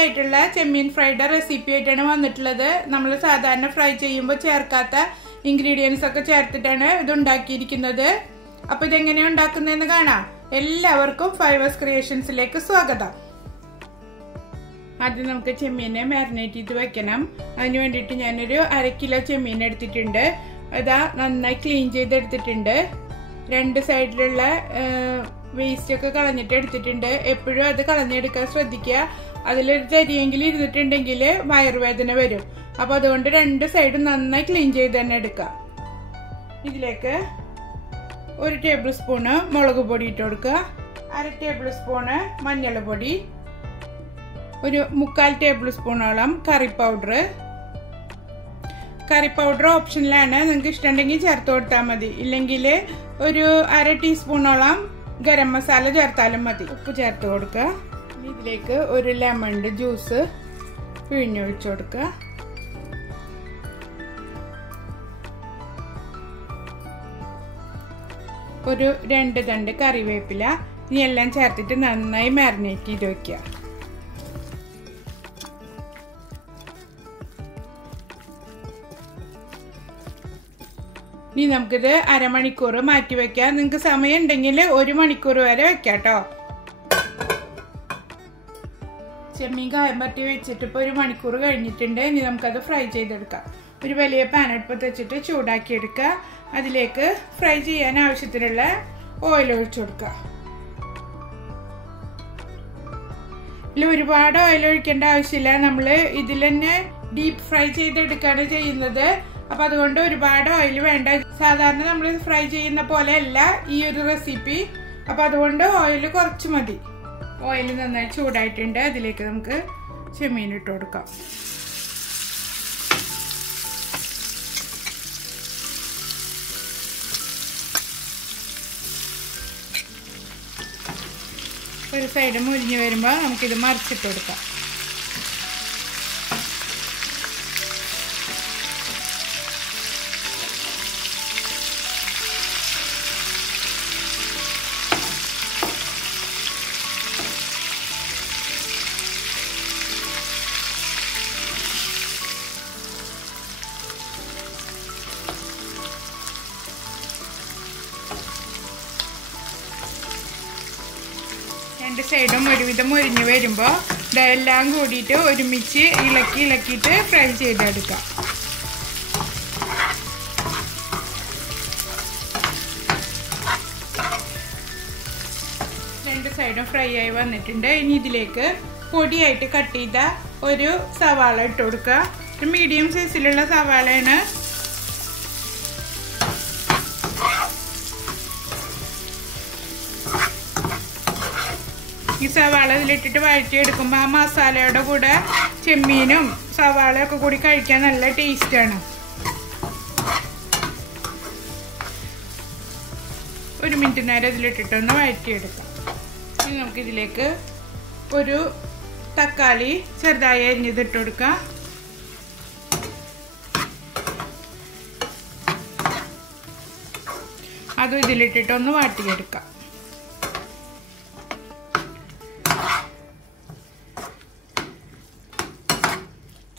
ആയിട്ടുള്ള ചെമ്മീൻ fried recipe ആയിട്ടാണ് വന്നിട്ടുള്ളത്. നമ്മൾ സാധാരണ ഫ്രൈ ചെയ്യുമ്പോൾ ചേർക്കാത്ത ഇൻഗ്രീഡിയൻസ് ഒക്കെ ചേർത്തിട്ടാണ് ഇത് ഉണ്ടാക്കിയിരിക്കുന്നത്. അപ്പോൾ ഇതെങ്ങനെയാണ് ഉണ്ടാക്കുന്നതെന്ന് കാണാം. എല്ലാവർക്കും ഫൈവേഴ്സ് ക്രിയേഷൻസിലേക്ക് സ്വാഗതം. ആദ്യം നമുക്ക് ചെമ്മീനെ മാരിനേറ്റ് ചെയ്ത് വെക്കണം. അതിന് വേണ്ടിയിട്ട് ഞാനൊരു 1/2 കിലോ ചെമ്മീൻ എടുത്തിട്ടുണ്ട്. അതാ നന്നായി ക്ലീൻ ചെയ്തെടുത്തിട്ടുണ്ട്. 2 സൈഡിലുള്ള വേസ്റ്റ് ഒക്കെ കളഞ്ഞിട്ട് എടുത്തിട്ടുണ്ട്. എപ്പോഴും അത് കളഞ്ഞെടുക്കാൻ ശ്രദ്ധിക്കുക. അതിലൊരു തരിയെങ്കിലും ഇരുന്നിട്ടുണ്ടെങ്കിൽ വയറുവേദന വരും. അപ്പോൾ അതുകൊണ്ട് 2 സൈഡും നന്നായി ക്ലീൻ ചെയ്ത് തന്നെ എടുക്കുക. ഇതിലേക്ക് 1 ടേബിൾ സ്പൂണ് മുളക് പൊടി ഇട്ട് കൊടുക്കുക. 1/2 ടേബിൾ സ്പൂണ് മഞ്ഞൾപ്പൊടി, 1/4 ടേബിൾ സ്പൂണോളം കറി പൗഡർ. കറി പൗഡർ ഓപ്ഷനിലാണ്, നിങ്ങൾക്ക് ഇഷ്ടമുണ്ടെങ്കിൽ ചേർത്ത് കൊടുത്താൽ മതി. ഇല്ലെങ്കിൽ 1/2 ടീസ്പൂണോളം ഗരം മസാല ചേർത്താലും മതി. ഉപ്പ് ചേർത്ത് കൊടുക്കുക. ഇതിലേക്ക് 1 ലെമണിൻ്റെ ജ്യൂസ് പിഴിഞ്ഞൊഴിച്ചു കൊടുക്കുക. ഒരു 2 തണ്ട് കറിവേപ്പില. ഇനി എല്ലാം ചേർത്തിട്ട് നന്നായി മാരിനേറ്റ് ചെയ്ത് വയ്ക്കുക. ഇനി നമുക്കിത് അരമണിക്കൂർ മാറ്റി വെക്കാം. നിങ്ങൾക്ക് സമയം ഉണ്ടെങ്കിൽ 1 മണിക്കൂർ വരെ വെക്കാം കേട്ടോ. ചെമ്മീൻ കായം പറ്റി വെച്ചിട്ട് ഇപ്പോൾ 1 മണിക്കൂർ കഴിഞ്ഞിട്ടുണ്ട്. ഇനി നമുക്കത് ഫ്രൈ ചെയ്തെടുക്കാം. ഒരു വലിയ പാൻ അടുപ്പത്ത് വെച്ചിട്ട് ചൂടാക്കി എടുക്കുക. അതിലേക്ക് ഫ്രൈ ചെയ്യാൻ ആവശ്യത്തിനുള്ള ഓയിൽ ഒഴിച്ചു കൊടുക്കുക. ഇതിൽ ഒരുപാട് ഓയിൽ ഒഴിക്കേണ്ട ആവശ്യമില്ല. നമ്മൾ ഇതിൽ തന്നെ ഡീപ്പ് ഫ്രൈ ചെയ്തെടുക്കുകയാണ് ചെയ്യുന്നത്. അപ്പം അതുകൊണ്ട് ഒരുപാട് ഓയിൽ വേണ്ട. സാധാരണ നമ്മൾ ഫ്രൈ ചെയ്യുന്ന പോലെ അല്ല ഈ ഒരു റെസിപ്പി. അപ്പം അതുകൊണ്ട് ഓയിൽ കുറച്ച് മതി. ഓയിൽ നന്നായി ചൂടായിട്ടുണ്ട്. അതിലേക്ക് നമുക്ക് ചെമ്മീൻ ഇട്ട് കൊടുക്കാം. ഒരു സൈഡ് മുരിഞ്ഞ് വരുമ്പോൾ നമുക്കിത് മറിച്ചിട്ട് കൊടുക്കാം. രണ്ട് സൈഡും ഒരുവിധം മുരിഞ്ഞ് വരുമ്പോൾ ഇതെല്ലാം കൂടിയിട്ട് ഒരുമിച്ച് ഇളക്കിയിട്ട് ഫ്രൈ ചെയ്തെടുക്കാം. രണ്ട് സൈഡും ഫ്രൈ ആയി വന്നിട്ടുണ്ട്. ഇനി ഇതിലേക്ക് പൊടിയായിട്ട് കട്ട് ചെയ്ത ഒരു സവാള ഇട്ട് കൊടുക്കുക. ഒരു മീഡിയം സൈസിലുള്ള സവാളയാണ്. ഈ സവാള ഇതിലിട്ടിട്ട് വഴറ്റിയെടുക്കുമ്പോൾ ആ മസാലയുടെ കൂടെ ചെമ്മീനും സവാളയൊക്കെ കൂടി കഴിക്കാൻ നല്ല ടേസ്റ്റാണ്. 1 മിനിറ്റ് നേരം ഇതിലിട്ടിട്ടൊന്ന് വഴറ്റിയെടുക്കാം. ഇനി നമുക്കിതിലേക്ക് ഒരു തക്കാളി ചെറുതായി അരിഞ്ഞതിട്ട് കൊടുക്കാം. അതും ഇതിലിട്ടിട്ടൊന്ന് വാട്ടിയെടുക്കാം.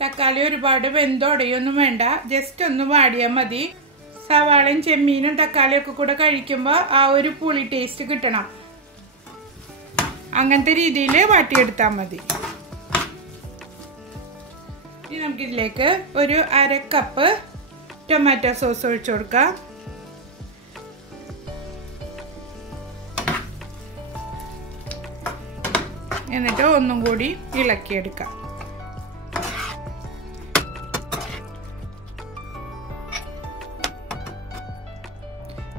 തക്കാളി ഒരുപാട് വെന്തുടയൊന്നും വേണ്ട, ജസ്റ്റ് ഒന്ന് വാടിയാൽ മതി. സവാളയും ചെമ്മീനും തക്കാളിയും ഒക്കെ കൂടെ കഴിക്കുമ്പോൾ ആ ഒരു പുളി ടേസ്റ്റ് കിട്ടണം. അങ്ങനത്തെ രീതിയിൽ വാട്ടിയെടുത്താൽ മതി. ഇനി നമുക്കിതിലേക്ക് ഒരു 1/2 കപ്പ് ടൊമാറ്റോ സോസ് ഒഴിച്ചു കൊടുക്കാം. എന്നിട്ട് ഒന്നും കൂടി ഇളക്കിയെടുക്കാം.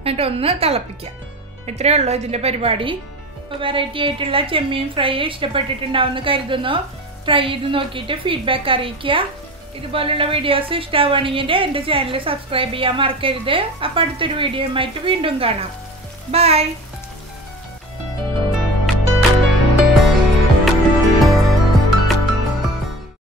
എന്നിട്ട് ഒന്ന് തിളപ്പിക്കാം. ഇത്രയേ ഉള്ളൂ ഇതിൻ്റെ പരിപാടി. അപ്പോൾ വെറൈറ്റി ആയിട്ടുള്ള ചെമ്മീൻ ഫ്രൈ ഇഷ്ടപ്പെട്ടിട്ടുണ്ടാവുമെന്ന് കരുതുന്നു. ട്രൈ ചെയ്ത് നോക്കിയിട്ട് ഫീഡ്ബാക്ക് അറിയിക്കുക. ഇതുപോലുള്ള വീഡിയോസ് ഇഷ്ടമാവുകയാണെങ്കിൽ എൻ്റെ ചാനൽ സബ്സ്ക്രൈബ് ചെയ്യാൻ മറക്കരുത്. അപ്പോൾ അടുത്തൊരു വീഡിയോയുമായിട്ട് വീണ്ടും കാണാം. ബൈ.